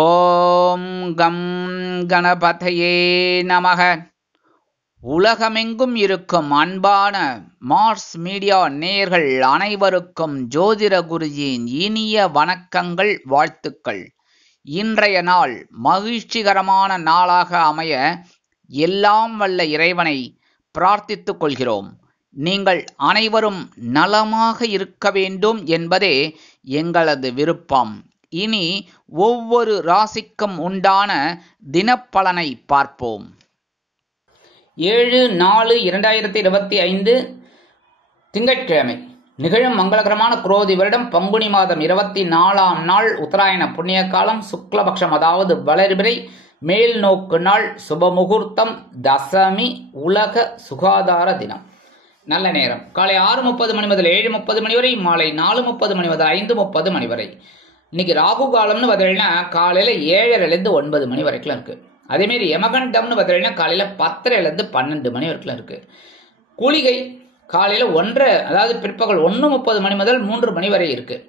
ஓம் come கணபதையே நமக. உலகமெங்கும் இருக்கும் அன்பான மார்ஸ் மீடியா நேயர்கள் அனைவருக்கும் ஜோதிட குருஜியின் இனிய வணக்கங்கள், வாழ்த்துக்கள். இன்றைய நாள் மகிழ்ச்சிகரமான நாளாக அமைய எல்லாம் வல்ல இறைவனை பிரார்த்தித்துக் கொள்கிறோம். நீங்கள் அனைவரும் நலமாக இருக்க வேண்டும் என்பதே எங்களது விருப்பம். இனி ஒவ்வொரு ராசிக்கும் உண்டான தினப்பலனை பார்ப்போம். 7/4/2025 திங்கட்கிழமை நிகழும் மங்களகரமான குரோதி வருடம் பங்குனி மாதம் 24ஆம் நாள், உத்தராயண புண்ணிய காலம், சுக்லபக்ஷம், அதாவது வளர்பிறை, மேல் நோக்கு நாள், சுபமுகூர்த்தம், தசமி, உலக சுகாதார தினம். நல்ல நேரம் காலை 6:30 மணி முதல் 7:30 மணி வரை, மாலை 4:30 மணி முதல் 5:30 மணி வரை. இன்னைக்கு ராகு காலம்னு பார்த்தீங்கன்னா காலையில் 7:30லேருந்து 9 மணி வரைக்கும் இருக்குது. அதேமாரி யமகண்டம்னு பார்த்தீங்கன்னா காலையில் 10:30லேருந்து 12 மணி வரைக்கும் இருக்குது. குளிகை காலையில் 1:30, அதாவது பிற்பகல் 1:30 மணி முதல் 3 மணி வரை இருக்குது.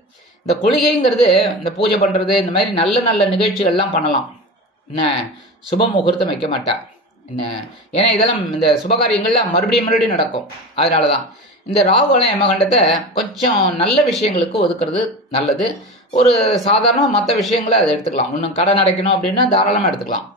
இந்த குளிகைங்கிறது இந்த பூஜை பண்ணுறது, இந்த மாதிரி நல்ல நல்ல நிகழ்ச்சிகள்லாம் பண்ணலாம். என்ன சுப முகூர்த்தம் வைக்க மாட்டா என்ன, ஏன்னா இதெல்லாம் இந்த சுபகாரியங்கள்லாம் மறுபடியும் நடக்கும். அதனால தான் இந்த ராகுகாலம் யமகண்டத்தை கொஞ்சம் நல்ல விஷயங்களுக்கு ஒதுக்குறது நல்லது. ஒரு சாதாரணமாக மற்ற விஷயங்களை அதை எடுத்துக்கலாம். இன்னும் கடன் அடைக்கணும் அப்படின்னா தாராளமாக எடுத்துக்கலாம்.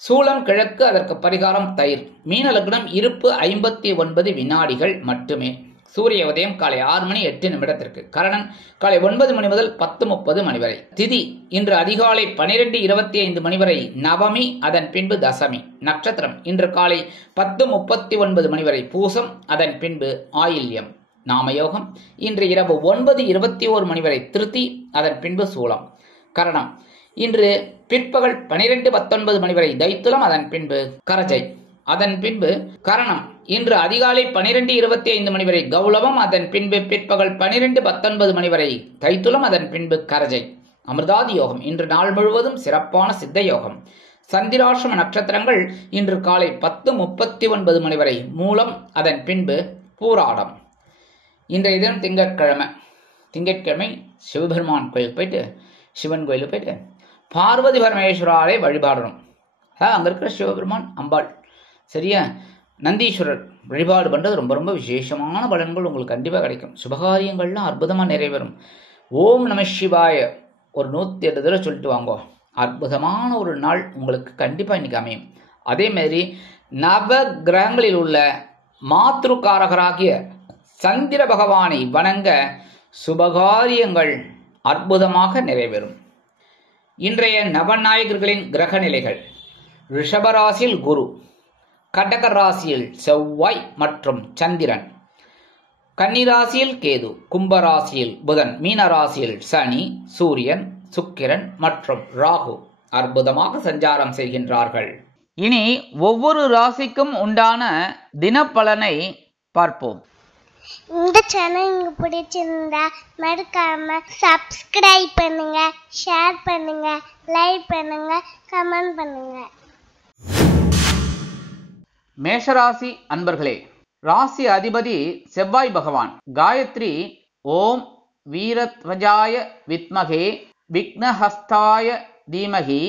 சூலம் கிழக்கு, அதற்கு பரிகாரம் தயிர். மீன லக்னம், இருப்பு 59 வினாடிகள் மட்டுமே. சூரிய உதயம் காலை 6:08 கரணன் காலை 9 மணி முதல் 10:30 மணி வரை. திதி இன்று அதிகாலை 12:25 மணி வரை நவமி, அதன் பின்பு தசமி. நட்சத்திரம் இன்று காலை 10:39 மணி வரை பூசம், அதன் பின்பு ஆயில்யம். நாமயோகம் இன்று இரவு 9:21 மணி வரை திருத்தி, அதன் பின்பு சூலம். கரணம் இன்று பிற்பகல் 12:19 மணி வரை தைத்துலம், அதன் பின்பு கரஜை, அதன் பின்பு கரணம் இன்று அதிகாலை 12:25 மணி வரை கௌளவம், அதன் பின்பு பிற்பகல் 12:19 மணி வரை தைத்துலம், அதன் பின்பு கரஜை. அமிர்தாதி யோகம் இன்று நாள் முழுவதும் சிறப்பான சித்த யோகம். சந்திராசிரம நட்சத்திரங்கள் இன்று காலை 10:39 மணி வரை மூலம், அதன் பின்பு பூராடம். இன்றைய தினம் திங்கட்கிழமை சிவபெருமான் கோயிலுக்கு போயிட்டு, சிவன் கோயிலுக்கு போயிட்டு பார்வதி பரமேஸ்வராரை வழிபாடணும். அங்கே இருக்கிற சிவபெருமான், அம்பாள், சரியா, நந்தீஸ்வரர் வழிபாடு பண்ணுறது ரொம்ப ரொம்ப விசேஷமான பலன்கள் உங்களுக்கு கண்டிப்பாக கிடைக்கும். சுபகாரியங்கள்லாம் அற்புதமாக நிறைவேறும். ஓம் நம சிவாய ஒரு 108 தடவை சொல்லிட்டு வாங்கோ. அற்புதமான ஒரு நாள் உங்களுக்கு கண்டிப்பாக இன்னைக்கு அமையும். அதேமாரி நவ கிரகங்களில் உள்ள மாத்ருக்காரகராகிய சந்திர பகவானை வணங்க சுபகாரியங்கள் அற்புதமாக நிறைவேறும். இன்றைய நவநாயகர்களின் கிரக நிலைகள்: ரிஷபராசியில் குரு, கடக ராசியில் செவ்வாய் மற்றும் சந்திரன், கன்னிராசியில் கேது, கும்பராசியில் புதன், மீனராசியில் சனி, சூரியன், சுக்கிரன் மற்றும் ராகு அற்புதமாக சஞ்சாரம் செய்கின்றார்கள். இனி ஒவ்வொரு ராசிக்கும் உண்டான தினப்பலனை பார்ப்போம். இந்த சேனல் உங்களுக்கு பிடிச்சிருந்தா மறக்காம சப்ஸ்கிரைப் பண்ணுங்க, ஷேர் பண்ணுங்க, லைக் பண்ணுங்க, கமெண்ட் பண்ணுங்க. மேஷராசி அன்பர்களே, ராசி அதிபதி செவ்வாய் பகவான். காயத்ரி ஓம் வீரத்வஜாய வித்மகே விக்னஹஸ்தாய தீமகி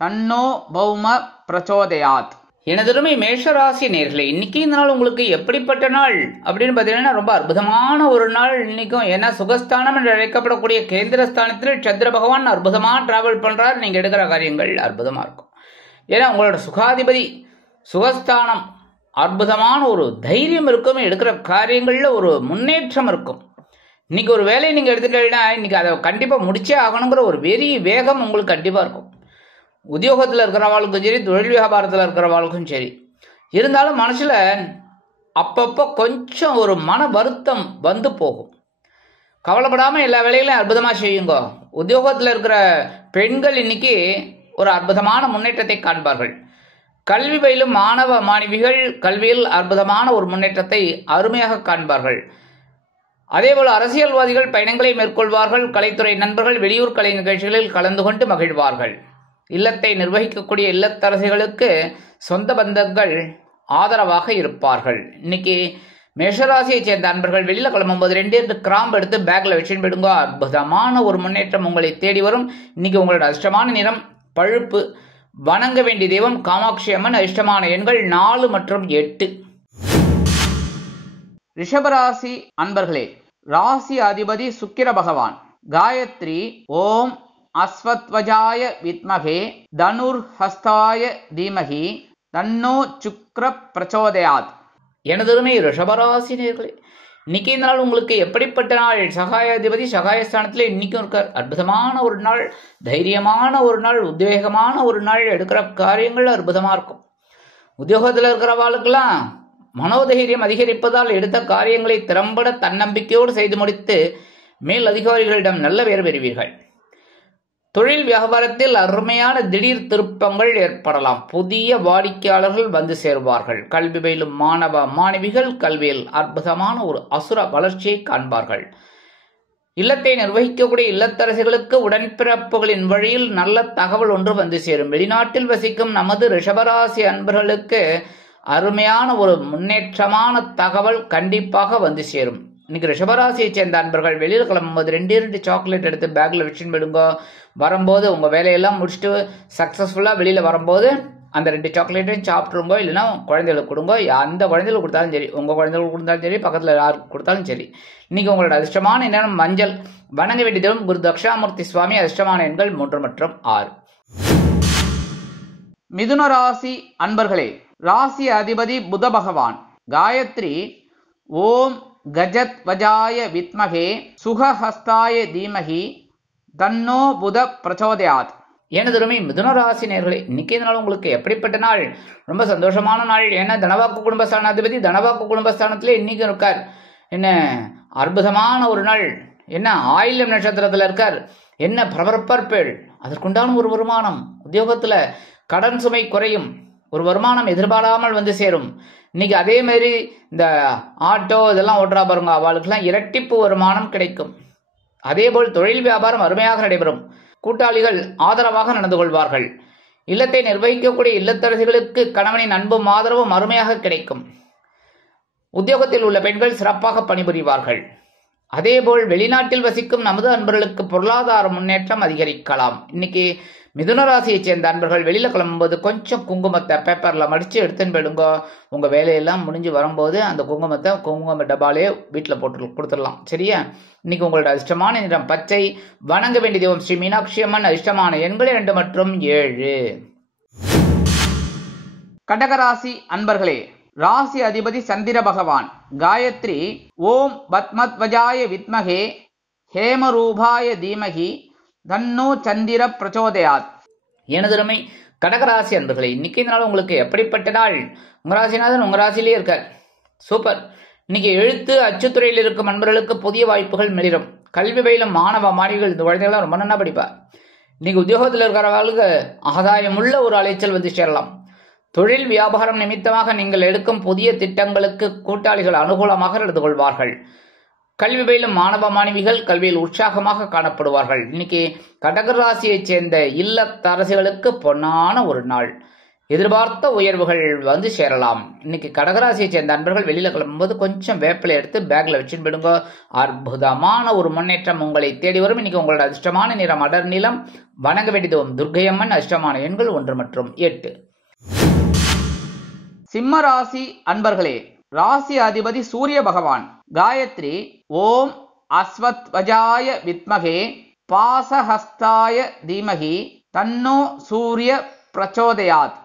தன்னோ பௌம பிரச்சோதயாத். எனதருமை மேஷராசி நேயர்களே, இன்னைக்கு இந்த நாள் உங்களுக்கு எப்படிப்பட்ட நாள் அப்படின்னு பார்த்தீங்கன்னா ரொம்ப அற்புதமான ஒரு நாள் இன்னைக்கும். ஏன்னா சுகஸ்தானம் என்று அழைக்கப்படக்கூடிய கேந்திரஸ்தானத்தில் சந்திர பகவான் அற்புதமாக டிராவல் பண்றார். நீங்க எடுக்கிற காரியங்கள் அற்புதமா இருக்கும். ஏன்னா உங்களோட சுகாதிபதி சுகஸ்தானம், அற்புதமான ஒரு தைரியம் இருக்கும். எடுக்கிற காரியங்கள்ல ஒரு முன்னேற்றம் இருக்கும். இன்னைக்கு ஒரு வேலையை நீங்க எடுத்துட்டீங்கன்னா இன்னைக்கு அதை கண்டிப்பா முடிச்சே ஆகணுங்கிற ஒரு வேகம் உங்களுக்கு கண்டிப்பா இருக்கும். உத்தியோகத்தில் இருக்கிறவாளுக்கும் சரி, தொழில் வியாபாரத்தில் இருக்கிறவாளுக்கும் சரி. இருந்தாலும் மனசில் அப்பப்போ கொஞ்சம் ஒரு மன வருத்தம் வந்து போகும். கவலைப்படாமல் எல்லா வேலைகளையும் அற்புதமாக செய்யுங்க. உத்தியோகத்தில் இருக்கிற பெண்கள் இன்னைக்கு ஒரு அற்புதமான முன்னேற்றத்தை காண்பார்கள். கல்வி பயிலும் மாணவ மாணவிகள் கல்வியில் அற்புதமான ஒரு முன்னேற்றத்தை அருமையாக காண்பார்கள். அதேபோல் அரசியல்வாதிகள் பயணங்களை மேற்கொள்வார்கள். கலைத்துறை நண்பர்கள் வெளியூர் கலை நிகழ்ச்சிகளில் கலந்து கொண்டு மகிழ்வார்கள். இல்லத்தை நிர்வகிக்கக்கூடிய இல்லத்தரசிகளுக்கு சொந்த பந்தங்கள் ஆதரவாக இருப்பார்கள். இன்னைக்கு மேஷராசியை சேர்ந்த அன்பர்கள் வெளியில் கிளம்பும்போது 2 கிராம்பு எடுத்து பேக்கில் வச்சுன்னு போயிடுங்க. அற்புதமான ஒரு முன்னேற்றம் உங்களை தேடி வரும். இன்னைக்கு உங்களோட அதிர்ஷ்டமான நிறம் பழுப்பு. வணங்க வேண்டிய தெய்வம் காமாட்சி அம்மன். அதிர்ஷ்டமான எண்கள் 4 மற்றும் 8. ரிஷபராசி அன்பர்களே, ராசி அதிபதி சுக்கிர பகவான். காயத்ரி ஓம் அஸ்வத்வஜாய வித்மகே தனுர் ஹஸ்தாய தீமகி தன்னோ சுக்ர பிரச்சோதயாத். எனதுமே ரிஷபராசி நேயர்களே, இன்னைக்கு இந்த நாள் உங்களுக்கு எப்படிப்பட்ட நாள்? சகாயாதிபதி சகாயஸ்தானத்தில் இன்னைக்கும் இருக்கார். அற்புதமான ஒரு நாள், தைரியமான ஒரு நாள், உத்வேகமான ஒரு நாள். எடுக்கிற காரியங்கள் அற்புதமா இருக்கும். உத்தியோகத்தில் இருக்கிறவாளுக்கெல்லாம் மனோதைரியம் அதிகரிப்பதால் எடுத்த காரியங்களை திறம்பட தன்னம்பிக்கையோடு செய்து முடித்து மேல் அதிகாரிகளிடம் நல்ல பேர் பெறுவீர்கள். தொழில் வியாபாரத்தில் அருமையான திடீர் திருப்பங்கள் ஏற்படலாம். புதிய வாடிக்கையாளர்கள் வந்து சேருவார்கள். கல்வி பயிலும் மாணவ மாணவிகள் கல்வியில் அற்புதமான ஒரு அசுர வளர்ச்சியை காண்பார்கள். இல்லத்தை நிர்வகிக்கக்கூடிய இல்லத்தரசிகளுக்கு உடன்பிறப்புகளின் வழியில் நல்ல தகவல் ஒன்று வந்து சேரும். வெளிநாட்டில் வசிக்கும் நமது ரிஷபராசி அன்பர்களுக்கு அருமையான ஒரு முன்னேற்றமான தகவல் கண்டிப்பாக வந்து சேரும். இன்னைக்கு ரிஷபராசியை சேர்ந்த அன்பர்கள் வெளியில் கிளம்பும்போது 2 சாக்லேட் எடுத்து பேக்கில் வச்சுன்னு போயிடுங்க. வரும்போது உங்கள் வேலையெல்லாம் முடிச்சுட்டு சக்ஸஸ்ஃபுல்லாக வெளியில் வரும்போது அந்த 2 சாக்லேட்டையும் சாப்பிட்ருங்கோ, இல்லைன்னா குழந்தைகளுக்கு கொடுங்க. அந்த குழந்தைகளுக்கு கொடுத்தாலும் சரி, உங்கள் குழந்தைகளுக்கு கொடுத்தாலும் சரி, பக்கத்தில் யாருக்கு கொடுத்தாலும் சரி. இன்னைக்கு உங்களோட அதிர்ஷ்டமான நேரம் மஞ்சள். வணங்க வேண்டிய தெய்வம் குரு தக்ஷாமூர்த்தி சுவாமி. அதிர்ஷ்டமான எண்கள் 3 மற்றும் 6. மிதுன ராசி அன்பர்களே, ராசி அதிபதி புத பகவான். காயத்ரி ஓம் கஜத்வஜாய வித்மகே சுகஹஸ்தாய தீமகி தன்னோ புத பிரச்சோதயாத். எனதுமே மிதுன ராசி நேயர்களே, இன்னைக்கு நாள் உங்களுக்கு எப்படிப்பட்ட நாள்? ரொம்ப சந்தோஷமான நாள். ஏன்னா தனவாக்கு குடும்பஸ்தானாதிபதி தனவாக்கு குடும்பஸ்தானத்திலே இன்னைக்கு இருக்கார். என்ன அற்புதமான ஒரு நாள். என்ன ஆயில்யம் நட்சத்திரத்தில் இருக்கார். என்ன பரபரப்பேள். அதற்குண்டான ஒரு வருமானம். உத்தியோகத்துல கடன் சுமை குறையும். ஒரு வருமானம் எதிர்பாராமல் வந்து சேரும். இன்னைக்கு அதே மாதிரி இந்த ஆட்டோ இதெல்லாம் ஓட்டுறா பாருங்க, அவளுக்கெல்லாம் இரட்டிப்பு வருமானம் கிடைக்கும். அதேபோல் தொழில் வியாபாரம் அருமையாக நடைபெறும். கூட்டாளிகள் ஆதரவாக நடந்து கொள்வார்கள். இல்லத்தை நிர்வகிக்கக்கூடிய இல்லத்தரசிகளுக்கு கணவனின் அன்பும் ஆதரவும் அருமையாக கிடைக்கும். உத்தியோகத்தில் உள்ள பெண்கள் சிறப்பாக பணிபுரிவார்கள். அதேபோல் வெளிநாட்டில் வசிக்கும் நமது அன்பர்களுக்கு பொருளாதார முன்னேற்றம் அதிகரிக்கலாம். இன்னைக்கு மிதுன ராசியை சேர்ந்த அன்பர்கள் வெளியில கிளம்பும்போது கொஞ்சம் குங்குமத்தை பேப்பர்ல மடிச்சு எடுத்துன்னு போயிடுங்க. உங்க வேலையெல்லாம் முடிஞ்சு வரும்போது அந்த குங்குமத்தை குங்கும டப்பாலே வீட்டில் போட்டு கொடுத்துடலாம். சரியா? இன்னைக்கு உங்களோட அதிர்ஷ்டமான நிறம் பச்சை. வணங்க வேண்டிய தெய்வம் ஸ்ரீ மீனாட்சி அம்மன். அதிர்ஷ்டமான எண்கள் 2 மற்றும் 7. கடகராசி அன்பர்களே, ராசி அதிபதி சந்திர பகவான். காயத்ரி ஓம் பத்மத்வஜாய வித்மகே ஹேமரூபாய தீமகி தன்னோ சந்திர பிரச்சோதயாத். எனதுமை கடகராசி அன்பர்களே, இன்னைக்கு நாள் உங்களுக்கு எப்படிப்பட்ட நாள்? உங்க ராசிநாதன் உங்க ராசியிலே இருக்கார். சூப்பர். இன்னைக்கு எழுத்து அச்சுத்துறையில் இருக்கும் அன்பர்களுக்கு புதிய வாய்ப்புகள் மிளிரும். கல்வி பயிலும் மாணவ மாணவிகள் இந்த குழந்தைகள்லாம் ரொம்ப நல்லா படிப்பார். இன்னைக்கு உத்தியோகத்தில் இருக்கிறவர்களுக்கு ஆதாயமுள்ள ஒரு அலைச்சல் வந்து சேரலாம். தொழில் வியாபாரம் நிமித்தமாக நீங்கள் எடுக்கும் புதிய திட்டங்களுக்கு கூட்டாளிகள் அனுகூலமாக நடந்து கொள்வார்கள். கல்வி பயிலும் மாணவ மாணவிகள் கல்வியில் உற்சாகமாக காணப்படுவார்கள். இன்னைக்கு கடகராசியைச் சேர்ந்த இல்லத்தரசிகளுக்கு பொன்னான ஒரு நாள். எதிர்பார்த்த உயர்வுகள் வந்து சேரலாம். இன்னைக்கு கடகராசியைச் சேர்ந்த அன்பர்கள் வெளியில கிளம்பும்போது கொஞ்சம் வேப்பிலை எடுத்து பேக்ல வச்சுன்னு போயிடுங்க. அற்புதமான ஒரு முன்னேற்றம் உங்களை தேடி வரும். இன்னைக்கு உங்களோட அதிர்ஷ்டமான நிறம் அடர் நிலம். வணங்க வேண்டியதும் துர்க்கையம்மன். அதிர்ஷ்டமான எண்கள் 1 மற்றும் 8. சிம்ம ராசி அன்பர்களே, ராசி அதிபதி சூரிய பகவான். காயத்ரி ஓம் அஸ்வத்வஜாய வித்மகே பாசஹஸ்தாய தீமகி தன்னோ சூரிய பிரச்சோதயாத்.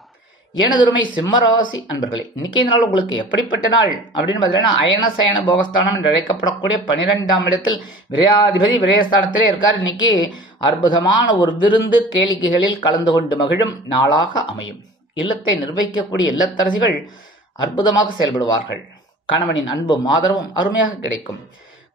எனதுமை சிம்ம ராசி அன்பர்களே, இன்னைக்கு இந்த நாள் உங்களுக்கு எப்படிப்பட்ட நாள் அப்படின்னு பார்த்தீங்கன்னா அயன சயன போகஸ்தானம் என்று அழைக்கப்படக்கூடிய 12ஆம் இடத்தில் விரையாதிபதி விரயஸ்தானத்திலே இருக்கார். இன்னைக்கு அற்புதமான ஒரு விருந்து கேளிக்கைகளில் கலந்து கொண்டு மகிழும் நாளாக அமையும். இல்லத்தை நிர்வகிக்கக்கூடிய இல்லத்தரசிகள் அற்புதமாக செயல்படுவார்கள். கணவனின் அன்பும் ஆதரவும் அருமையாக கிடைக்கும்.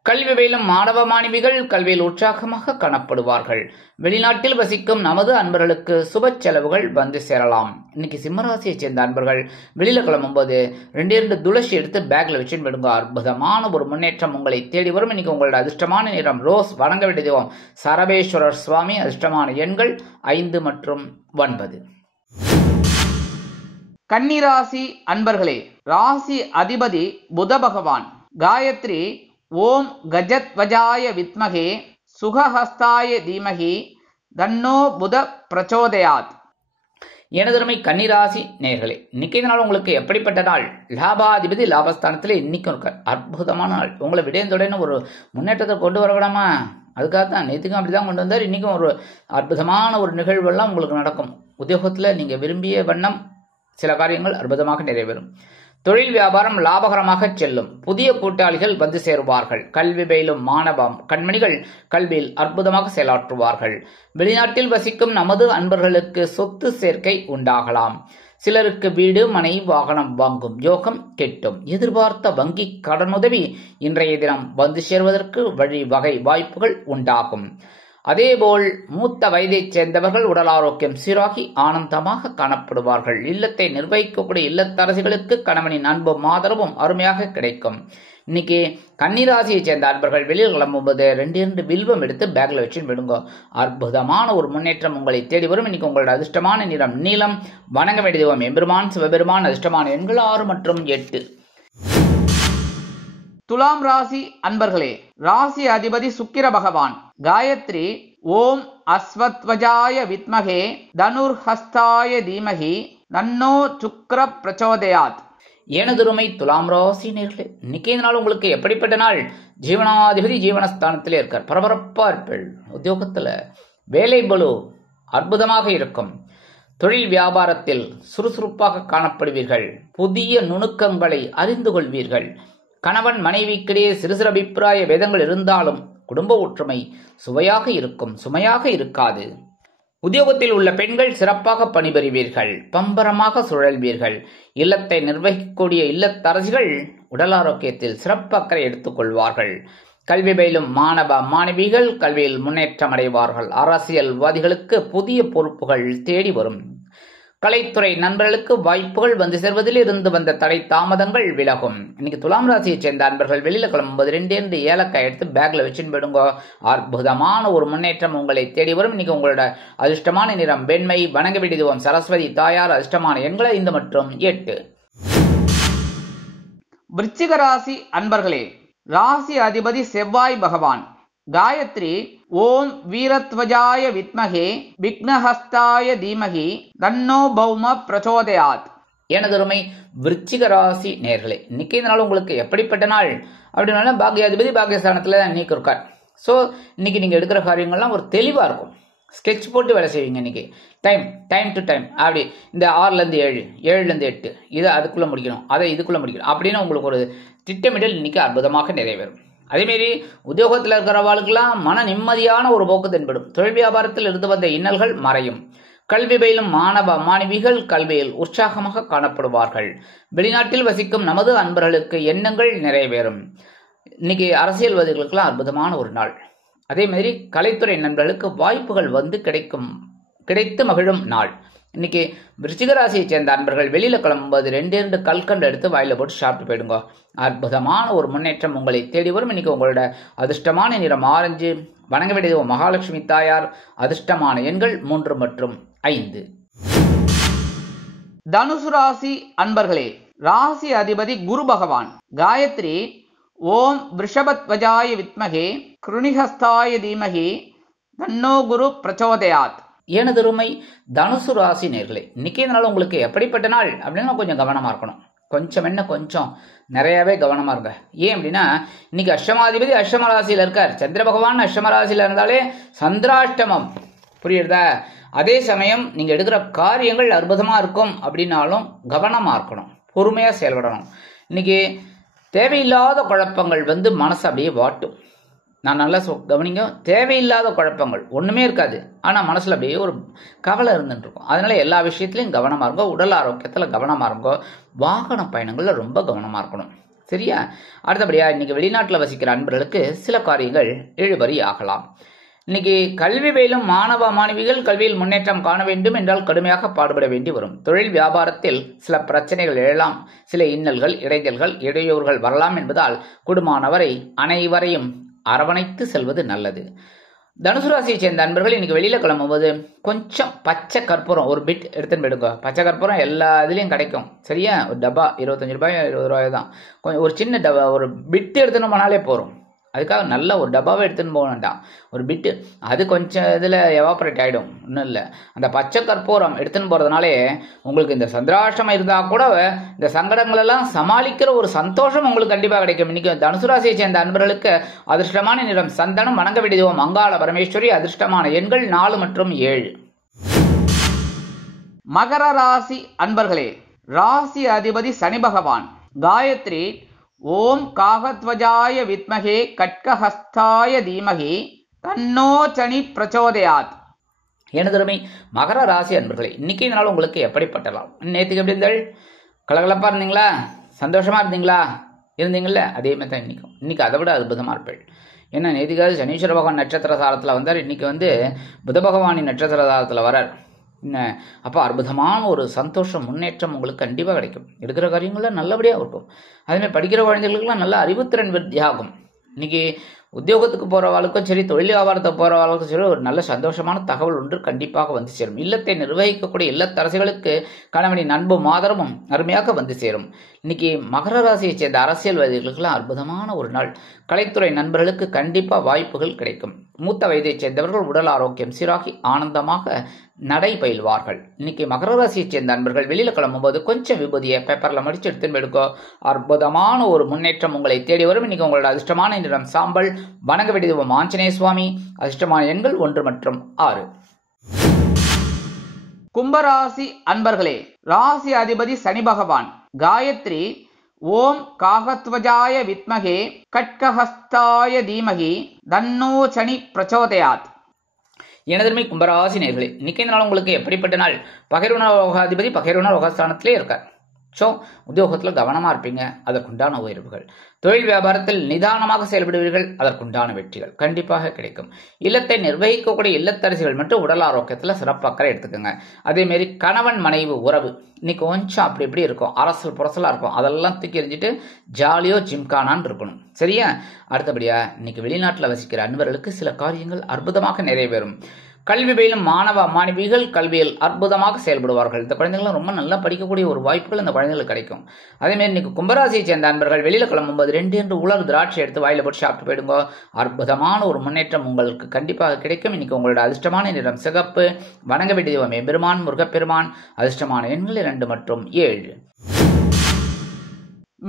கல்வி பயிலும் மாணவ மாணவிகள் கல்வியில் உற்சாகமாக காணப்படுவார்கள். வெளிநாட்டில் வசிக்கும் நமது அன்பர்களுக்கு சுப செலவுகள் வந்து சேரலாம். இன்னைக்கு சிம்மராசியைச் சேர்ந்த அன்பர்கள் வெளியில கிளம்பும்போது 2 துளசி எடுத்து பேக்ல வச்சுன்னு விடுங்க. அற்புதமான ஒரு முன்னேற்றம் உங்களை தேடி வரும். இன்னைக்கு உங்களோட அதிர்ஷ்டமான நிறம் ரோஸ். வணங்க வேண்டிய தெய்வம் சரபேஸ்வரர் சுவாமி. அதிர்ஷ்டமான எண்கள் 5 மற்றும் 9. கன்னிராசி அன்பர்களே, ராசி அதிபதி புத பகவான். காயத்ரி ஓம் கஜத்வஜாய வித்மகே சுகஹஸ்தாய தீமகி தன்னோ புத பிரச்சோதயாத். எனதருமை கன்னிராசி நேயர்களே, இன்னைக்கு நாள் உங்களுக்கு எப்படிப்பட்ட நாள்? லாபாதிபதி லாபஸ்தானத்தில் இன்னைக்கும் இருக்கார். அற்புதமான நாள். உங்களை விடயத்துடன் ஒரு முன்னேற்றத்தை கொண்டு வர விடாமா, அதுக்காக தான் நேற்றுக்கும் அப்படிதான் கொண்டு வந்தார். இன்னைக்கும் ஒரு அற்புதமான ஒரு நிகழ்வெல்லாம் உங்களுக்கு நடக்கும். உத்தியோகத்தில் நீங்க விரும்பிய வண்ணம் சில காரியங்கள் அற்புதமாக நிறைவேறும். தொழில் வியாபாரம் லாபகரமாக செல்லும். புதிய கூட்டாளிகள் வந்து சேருவார்கள். கல்வி பயிலும் மாணவம் கண்மணிகள் கல்வியில் அற்புதமாக செயலாற்றுவார்கள். வெளிநாட்டில் வசிக்கும் நமது அன்பர்களுக்கு சொத்து சேர்க்கை உண்டாகலாம். சிலருக்கு வீடு மனை வாகனம் வாங்கும் யோகம் கிட்டும். எதிர்பார்த்த வங்கி கடனுதவி இன்றைய தினம் வந்து சேர்வதற்கு வகை வாய்ப்புகள் உண்டாகும். அதேபோல் மூத்த வயதைச் சேர்ந்தவர்கள் உடல் ஆரோக்கியம் சீராகி ஆனந்தமாக காணப்படுவார்கள். இல்லத்தை நிர்வகிக்கக்கூடிய இல்லத்தரசிகளுக்கு கணவனின் அன்பும் ஆதரவும் அருமையாக கிடைக்கும். இன்னைக்கு கன்னிராசியைச் சேர்ந்த அன்பர்கள் வெளியில் கிளம்பும்போது 2 வில்வம் எடுத்து பேக்ல வச்சு விடுங்க. அற்புதமான ஒரு முன்னேற்றம் உங்களை தேடி வரும். இன்னைக்கு உங்களோட அதிர்ஷ்டமான நிறம் நீலம். வணங்க வேண்டிய தெய்வம் எம்பெருமான் சிவபெருமான். அதிர்ஷ்டமான எண்கள் 6 மற்றும் 8. துலாம் ராசி அன்பர்களே, ராசி அதிபதி சுக்கிர பகவான். காயத்ரி ஓம் அஸ்வத்வஜாய வித்மகே தனுர்ஹஸ்தாய தீமகி தன்னோ சுக்கிர பிரச்சோதயாத். எனதுருமை துலாம் ராசி நேர்களே, இன்னைக்கு நாள் உங்களுக்கு எப்படிப்பட்ட நாள்? ஜீவனாதிபதி ஜீவனஸ்தானத்திலே இருக்கார். பரபரப்பா இருப்பீர்கள். உத்தியோகத்துல வேலை பளு அற்புதமாக இருக்கும். தொழில் வியாபாரத்தில் சுறுசுறுப்பாக காணப்படுவீர்கள். புதிய நுணுக்கங்களை அறிந்து கொள்வீர்கள். கணவன் மனைவிக்கிடையே சிறு சிறு அபிப்பிராய பேதங்கள் இருந்தாலும் குடும்ப ஒற்றுமை சுவையாக இருக்கும், சுமையாக இருக்காது. உத்தியோகத்தில் உள்ள பெண்கள் சிறப்பாக பணிபுரிவீர்கள். பம்பரமாக சுழல்வீர்கள். இல்லத்தை நிர்வகிக்கக்கூடிய இல்லத்தரசிகள் உடல் ஆரோக்கியத்தில் சிறப்பு அக்கறை எடுத்துக் கொள்வார்கள். கல்வி பயிலும் மாணவ மாணவிகள் கல்வியில் முன்னேற்றம் அடைவார்கள். அரசியல்வாதிகளுக்கு புதிய பொறுப்புகள் தேடி வரும். கலைத்துறை நண்பர்களுக்கு வாய்ப்புகள் வந்து சேர்வதில் இருந்து வந்த தடை தாமதங்கள் விலகும். இன்னைக்கு துலாம் ராசியைச் சேர்ந்த அன்பர்கள் வெளியில கிளம்பும்போது 2 ஏலக்காய் எடுத்து பேக்ல வச்சுன்னு போயிடுங்க. அற்புதமான ஒரு முன்னேற்றம் உங்களை தேடி வரும். இன்னைக்கு உங்களோட அதிர்ஷ்டமான நிறம் வெண்மை. வணங்க வேண்டிய தெய்வம் சரஸ்வதி தாயார். அதிர்ஷ்டமான எண்கள் 5 மற்றும் 8. விருச்சிக ராசி அன்பர்களே, ராசி அதிபதி செவ்வாய் பகவான். காயத்ரி ஓம் வீரத்வஜாய வித்மகே விக்னஹஸ்தாய தீமகி தன்னோ பௌம பிரச்சோதயாத். எனதருமை விருச்சிக ராசி நேர்களே, இன்னைக்கு இந்த நாள் உங்களுக்கு எப்படிப்பட்ட நாள் அப்படின்னாலும் பாக்யாதிபதி பாக்யஸ்தானத்துல இன்னைக்கு இருக்கார். ஸோ இன்னைக்கு நீங்க எடுக்கிற காரியங்கள்லாம் ஒரு தெளிவா இருக்கும். ஸ்கெட்ச் போட்டு வேலை செய்வீங்க. இன்னைக்கு டைம் டு டைம் அப்படி இந்த 6லேருந்து 7 7லேருந்து 8 இதை அதுக்குள்ள முடிக்கணும், அதை இதுக்குள்ள முடிக்கணும் அப்படின்னு உங்களுக்கு ஒரு திட்டமிடல் இன்னைக்கு அற்புதமாக நிறைவேறும். அதேமாரி உத்தியோகத்தில் இருக்கிறவாளுக்கெல்லாம் மன நிம்மதியான ஒரு போக்கு தென்படும். தொழில் வியாபாரத்தில் இருந்து வந்த இன்னல்கள் மறையும். கல்வி பயிலும் மாணவ மாணவிகள் கல்வியில் உற்சாகமாக காணப்படுவார்கள். வெளிநாட்டில் வசிக்கும் நமது அன்பர்களுக்கு எண்ணங்கள் நிறைவேறும். இன்னைக்கு அரசியல்வாதிகளுக்கெல்லாம் அற்புதமான ஒரு நாள். அதே மாதிரி கலைத்துறை நண்பர்களுக்கு வாய்ப்புகள் வந்து கிடைத்து மகிழும் நாள். இன்னைக்கு விருச்சிக ராசியை சேர்ந்த அன்பர்கள் வெளியில கிளம்பும்போது 2 கல்கண்டு எடுத்து வாயில போட்டு சாப்பிட்டு போயிடுங்க. அற்புதமான ஒரு முன்னேற்றம் உங்களை தேடி வரும். இன்னைக்கு உங்களோட அதிர்ஷ்டமான நிறம் ஆரஞ்சு. வணங்க வேண்டிய மகாலட்சுமி தாயார். அதிர்ஷ்டமான எண்கள் 3 மற்றும் 5. தனுசு ராசி அன்பர்களே, ராசி அதிபதி குரு பகவான். காயத்ரி ஓம் விருஷபத்வஜாய வித்மகே கிருணிஹஸ்தாய தீமகி தன்னோ குரு பிரச்சோதயாத். எனதருமை தனுசு ராசி நேர்களே, இன்னைக்கு நாள் உங்களுக்கு எப்படிப்பட்ட நாள் அப்படின்னா கொஞ்சம் கவனமா இருக்கணும். கொஞ்சம் நிறையவே கவனமா இருங்க. ஏன் அப்படின்னா இன்னைக்கு அஷ்டமாதிபதி அஷ்டம ராசியில இருக்கார். சந்திர பகவான் அஷ்டம ராசியில இருந்தாலே சந்திராஷ்டமம், புரியுறதா? அதே சமயம் நீங்க எடுக்கிற காரியங்கள் அற்புதமா இருக்கும் அப்படின்னாலும் கவனமா இருக்கணும், பொறுமையா செயல்படணும். இன்னைக்கு தேவையில்லாத குழப்பங்கள் வந்து மனசு அப்படியே வாட்டும். நான் நல்லா கவனிங்க, தேவையில்லாத குழப்பங்கள் ஒண்ணுமே இருக்காது, ஆனா மனசுல அப்படியே ஒரு கவலை இருந்துட்டு இருக்கும். அதனால எல்லா விஷயத்திலையும் கவனமா இருங்கோ. உடல் ஆரோக்கியத்துல கவனமா இருங்கோ. வாகன பயணங்கள்ல ரொம்ப கவனமா இருக்கணும், சரியா? அடுத்தபடியா இன்னைக்கு வெளிநாட்டுல வசிக்கிற அன்பர்களுக்கு சில காரியங்கள் இழுபறி ஆகலாம். இன்னைக்கு கல்வி பயிலும் மாணவ மாணவிகள் கல்வியில் முன்னேற்றம் காண வேண்டும் என்றால் கடுமையாக பாடுபட வேண்டி வரும். தொழில் வியாபாரத்தில் சில பிரச்சனைகள் எழலாம். சில இன்னல்கள் இடைஞ்சல்கள் இடையூறுகள் வரலாம் என்பதால் குடும்பமானவரை அனைவரையும் அரவணைத்து செல்வது நல்லது. தனுசு ராசியை சேர்ந்த அன்பர்கள் இன்னைக்கு வெளியில கிளம்பும்போது கொஞ்சம் பச்சை கற்பூரம் ஒரு பிட் எடுத்துன்னு போயிடுங்க. பச்சை கற்பூரம் எல்லா இதுலயும் கிடைக்கும், சரியா? ஒரு டப்பா 25 ரூபாய் 20 ரூபாய் தான். கொஞ்சம் ஒரு சின்ன டப்பா ஒரு பிட் எடுத்துன்னு போனாலே போறோம். அதுக்காக நல்ல ஒரு டப்பாவை எடுத்துன்னு போக வேண்டாம், ஒரு பிட்டு அது கொஞ்சம் இதில் எவாப்ரேட் ஆகிடும், ஒன்றும் இல்லை. அந்த பச்சை கற்பூரம் எடுத்துன்னு போகிறதுனாலே உங்களுக்கு இந்த சந்திராஷ்டமம் இருந்தால் கூட இந்த சங்கடங்களெல்லாம் சமாளிக்கிற ஒரு சந்தோஷம் உங்களுக்கு கண்டிப்பாக கிடைக்கும். இன்னைக்கு தனுசு ராசியை சேர்ந்த அன்பர்களுக்கு அதிர்ஷ்டமான நிறம் சந்தனம், வணங்க வேண்டியது மங்காள பரமேஸ்வரி. அதிர்ஷ்டமான எண்கள் 4 மற்றும் 7. மகர ராசி அன்பர்களே, ராசி அதிபதி சனி பகவான். காயத்ரி ஓம் காகத்வஜாய வித்மகே கட்கஹஸ்தாய தீமகி தன்னோ சனி பிரச்சோதயாத். எனதுமே மகர ராசி அன்பர்களே, இன்னைக்கு நாள் உங்களுக்கு எப்படிப்பட்டலாம்? நேற்றுக்கு எப்படி இருந்தால் கலகலப்பா இருந்தீங்களா? சந்தோஷமா இருந்தீங்களா? அதே மாதிரி தான் இன்னைக்கு அதை விட அற்புதமா இருப்பேன். ஏன்னா நேற்றுக்காவது சனீஸ்வர பகவான் நட்சத்திர சாரத்தில் வந்தார், இன்னைக்கு புத பகவானின் நட்சத்திர சாரத்தில் வரார். அப்போ அற்புதமான ஒரு சந்தோஷம், முன்னேற்றம் உங்களுக்கு கண்டிப்பாக கிடைக்கும். எடுக்கிற காரியங்கள்லாம் நல்லபடியாக இருக்கும். அதுமாதிரி படிக்கிற குழந்தைகளுக்கெல்லாம் நல்ல அறிவுத்திறன் விருத்தியாகும். இன்னைக்கு உத்தியோகத்துக்கு போகிறவாளுக்கும் சரி, தொழில் வியாபாரத்தை போகிறவாளுக்கும் சரி, ஒரு நல்ல சந்தோஷமான தகவல் ஒன்று கண்டிப்பாக வந்து சேரும். இல்லத்தை நிர்வகிக்கக்கூடிய இல்லத்தரசிகளுக்கு கணவனின் அன்பும் ஆதரவும் அருமையாக வந்து சேரும். இன்னைக்கு மகர ராசியை சேர்ந்த அரசியல்வாதிகளுக்கெல்லாம் அற்புதமான ஒரு நாள். கலைத்துறை நண்பர்களுக்கு கண்டிப்பாக வாய்ப்புகள் கிடைக்கும். மூத்த வயதைச் சேர்ந்தவர்கள் உடல் ஆரோக்கியம் சீராகி ஆனந்தமாக நடை பயில்வார்கள். இன்னைக்கு மகர ராசியை சேர்ந்த நண்பர்கள் வெளியில் கிளம்பும்போது கொஞ்சம் விபூதியை பேப்பரில் மடிச்சு எடுத்துன்னு எடுக்கோ, அற்புதமான ஒரு முன்னேற்றம் உங்களை தேடி வரும். இன்னைக்கு உங்களோட அதிர்ஷ்டமான நிறம் சாம்பல், வணங்க வேண்டியது ஆஞ்சநேய சுவாமி. அதிர்ஷ்டமான எண்கள் 1 மற்றும் 6. கும்பராசி அன்பர்களே, ராசி அதிபதி சனி பகவான். காயத்ரி ஓம் காகத்வஜாய வித்மகே கட்கஹஸ்தாய தீமகி தன்னோ சனி பிரச்சோதயாத். எனதருமை கும்பராசி நேயர்களே, இன்னைக்கு நாள் உங்களுக்கு எப்படிப்பட்ட நாள்? பகைருண ரோகாதிபதி பகைருண ரோகஸ்தானத்திலே இருக்கார். ஸோ உத்தியோகத்தில் கவனமாக இருப்பீங்க, அதற்குண்டான உயர்வுகள். தொழில் வியாபாரத்தில் நிதானமாக செயல்படுவீர்கள், அதற்குண்டான வெற்றிகள் கண்டிப்பாக கிடைக்கும். இல்லத்தை நிர்வகிக்கக்கூடிய இல்லத்தரசிகள் மட்டும் உடல் ஆரோக்கியத்தில் சிறப்பாக எடுத்துக்கோங்க. அதேமாரி கணவன் மனைவி உறவு இன்னைக்கு கொஞ்சம் அப்படி இப்படி இருக்கும், அரசல் புரசலாக இருக்கும். அதெல்லாம் தூக்கி எறிஞ்சிட்டு ஜாலியோ ஜிம்கானான்னு இருக்கணும், சரியா? அடுத்தபடியாக இன்னைக்கு வெளிநாட்டில் வசிக்கிற அன்பர்களுக்கு சில காரியங்கள் அற்புதமாக நிறைவேறும். கல்வி பயிலும் மாணவ மாணவிகள் கல்வியில் அற்புதமாக செயல்படுவார்கள். இந்த குழந்தைகளும் ரொம்ப நல்லா படிக்கக்கூடிய ஒரு வாய்ப்புகள் இந்த குழந்தைகளுக்கு கிடைக்கும். அதேமாதிரி இன்னைக்கு கும்பராசியை சேர்ந்த அன்பர்கள் வெளியில் கிளம்பும்போது 2 உலர் திராட்சை எடுத்து வாயில போட்டு சாப்பிட்டு போயிடுங்க. அற்புதமான ஒரு முன்னேற்றம் உங்களுக்கு கண்டிப்பாக கிடைக்கும். இன்னைக்கு உங்களோட அதிர்ஷ்டமான நிறம் சிகப்பு, வணங்க வேண்டிய தெய்வம் எம்பெருமான் முருகப்பெருமான். அதிர்ஷ்டமான எண்கள் 2 மற்றும் 7.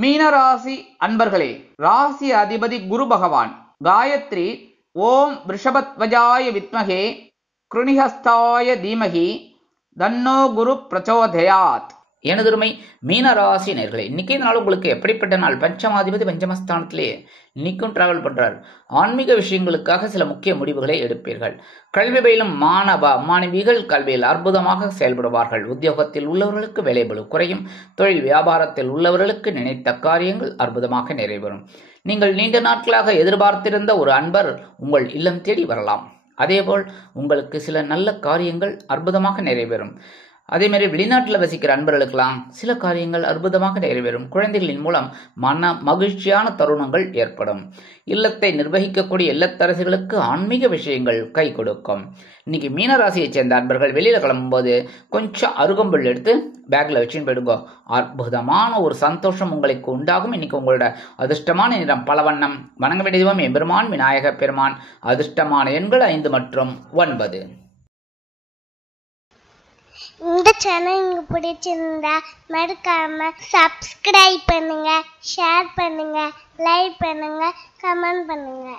மீனராசி அன்பர்களே, ராசி அதிபதி குரு பகவான். காயத்ரி ஓம் ரிஷபத்வஜாய வித்மகே கிருணிஹஸ்தாய தீமகி தன்னோ குரு பிரச்சோதயாத். எனதுருமை மீனராசி நேயர்களே, இன்னைக்கு நாள் உங்களுக்கு எப்படிப்பட்ட நாள்? பஞ்சமாதிபதி பஞ்சமஸ்தானத்திலே இன்னைக்கும் டிராவல் பண்றார். ஆன்மீக விஷயங்களுக்காக சில முக்கிய முடிவுகளை எடுப்பீர்கள். கல்வி பயிலும் மாணவ மாணவிகள் கல்வியில் அற்புதமாக செயல்படுவார்கள். உத்தியோகத்தில் உள்ளவர்களுக்கு வேலைபளு குறையும். தொழில் வியாபாரத்தில் உள்ளவர்களுக்கு நினைத்த காரியங்கள் அற்புதமாக நிறைவேறும். நீங்கள் நீண்ட நாட்களாக எதிர்பார்த்திருந்த ஒரு அன்பர் உங்கள் இல்லம் தேடி வரலாம். அதேபோல் உங்களுக்கு சில நல்ல காரியங்கள் அற்புதமாக நிறைவேறும். அதேமாதிரி வெளிநாட்டில் வசிக்கிற அன்பர்களுக்கெல்லாம் சில காரியங்கள் அற்புதமாக நிறைவேறும். குழந்தைகளின் மூலம் மன மகிழ்ச்சியான தருணங்கள் ஏற்படும். இல்லத்தை நிர்வகிக்கக்கூடிய இல்லத்தரசிகளுக்கு ஆன்மீக விஷயங்கள் கை கொடுக்கும். இன்னைக்கு மீனராசியை சேர்ந்த அன்பர்கள் வெளியில கிளம்பும்போது கொஞ்சம் அருகம்புல் எடுத்து பேக்ல வச்சுன்னு போயிடுங்க. அற்புதமான ஒரு சந்தோஷம் உங்களுக்கு உண்டாகும். இன்னைக்கு உங்களோட அதிர்ஷ்டமான நிறம் பலவண்ணம், வணங்க வேண்டிய தெய்வம் எம்பெருமான் விநாயக பெருமான். அதிர்ஷ்டமான எண்கள் 5 மற்றும் 9. இந்த சேனல் உங்களுக்கு பிடிச்சிருந்தா மறக்காம சப்ஸ்கிரைப் பண்ணுங்க, ஷேர் பண்ணுங்க, லைக் பண்ணுங்க, கமெண்ட் பண்ணுங்க.